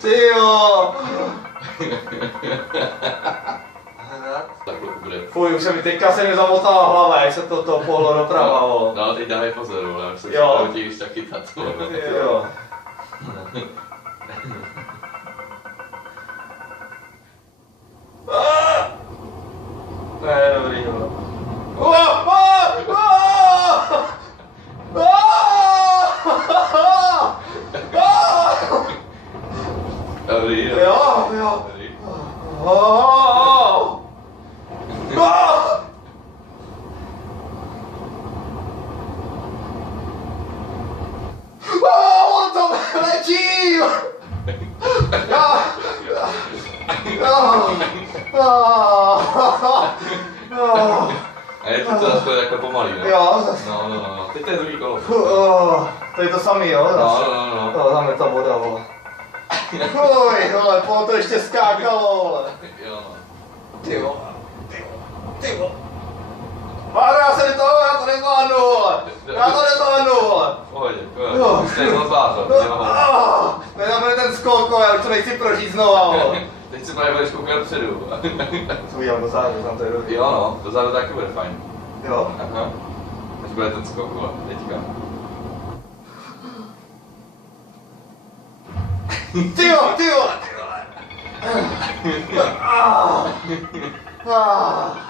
Ty jo. Takhle bude. Fuj, už se mi teďka zamotala hlava, jak se to pohlo doprava, vole. No, teď dávej pozor, vole, už se Jo. když tak chytat. Jo. Ne, dobrý, vole. Dobrý, Jo, jo. dobrý. On to letí! A je to zase takhle pomalý, ne? Jo, zase. No. Teď to je druhý kolo. To je to samý, jo? No. No, tam je ta voda, vole. Fuj, vole, po to ještě skákalo, vole. Jo, no. Ty vole, ty vole. Máro, já se toho, já to nezvládnu, vole. Já to nezvládnu, vole. Pohodě, jste to zvládl, jo. Nedám ten skok, vole, já už to nechci prožít znova, vole. Teď si právě budeš koukat dopředu. Co udělám dozadu, tam to je dobrý. Jo no, dozadu taky bude fajn. Jo? Aha. Až bude ten skok, vole, teďka. Ty vole, ty vole, ty vole.